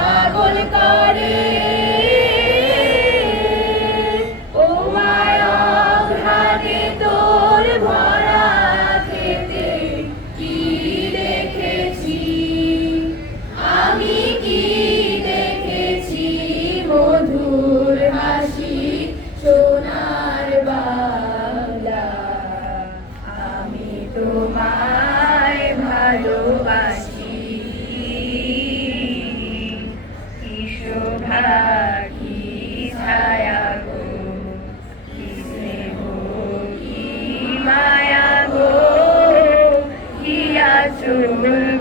পাগল করে। Amen.